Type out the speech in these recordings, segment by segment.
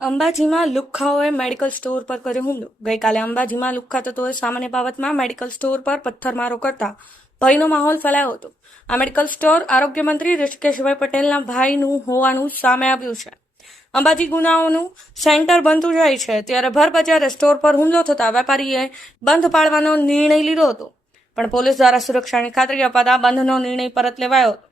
અંબાજીમાં લુખ્ખાઓએ medical store પર કર્યો હુમલો. ગઈકાલે અંબાજીમાં લુખ્ખા તત્વોએ સામાન્ય બાબતમાં મેડિકલ સ્ટોર પર પથ્થરમારો કરતા ભયનો માહોલ ફેલાયો હતો. આ મેડિકલ સ્ટોર આરોગ્ય મંત્રી ઋષિકેશભાઈ પટેલના ભાઈનું હોવાનું સામે આવ્યું છે. અંબાજી ગુનાઓનું સેન્ટર બનતું જાય છે. ત્યારે ભરબજાર સ્ટોર પર હુમલો થતા વેપારીએ બંધ પાડવાનો નિર્ણય લીધો હતો. પણ પોલીસ દ્વારા સુરક્ષાની ખાતરી અપાતા બંધનો નિર્ણય પરત લેવાયો હતો.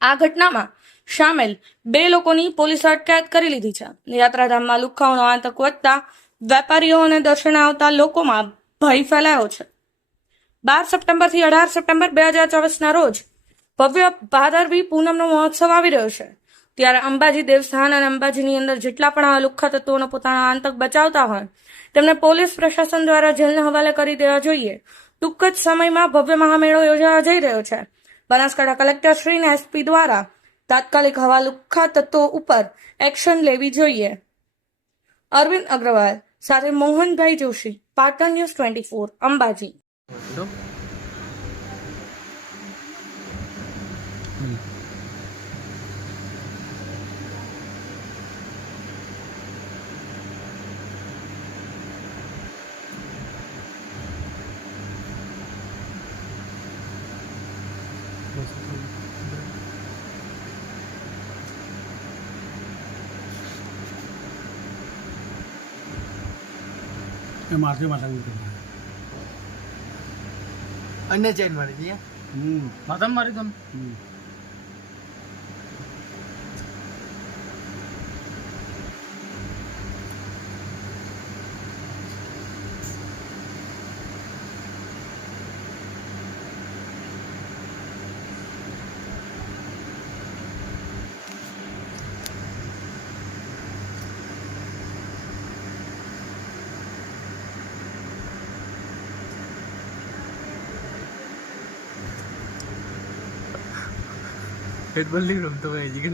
આ ઘટનામાં સામેલ બે લોકોની પોલીસે અટકાયત કરી લીધી છે. યાત્રાધામમાં લુખ્ખાઓનો આતંક વધતા વેપારીઓ અને દર્શને આવતા લોકોમાં ભય ફેલાયો છે. બાર સપ્ટેમ્બરથી અઢાર સપ્ટેમ્બર બે હજાર ચોવીસના રોજ ભવ્ય ભાદરવી પૂનમનો મહોત્સવ આવી રહ્યો છે. ત્યારે અંબાજી દેવસ્થાન અને અંબાજીની અંદર જેટલા પણ આ લુખ્ખા તત્વોનો પોતાના આંતક બચાવતા હોય, તેમને પોલીસ પ્રશાસન દ્વારા જેલને હવાલે કરી દેવા જોઈએ. ટૂંક જ સમયમાં ભવ્ય મહામેળો યોજાવા જઈ રહ્યો છે. બનાસકાંઠા કલેક્ટર શ્રી એસપી દ્વારા તાત્કાલિક હવાલુખા તત્વો ઉપર એક્શન લેવી જોઈએ. અરવિંદ અગ્રવાલ સાથે Mohanbhai Joshi, Patan news twenty four, Ambaji. એ મારથી માથાકૂટ કરી અન્ય ચેન મારી દઈએ હમ. માથામાં મારી It will lead up the. You can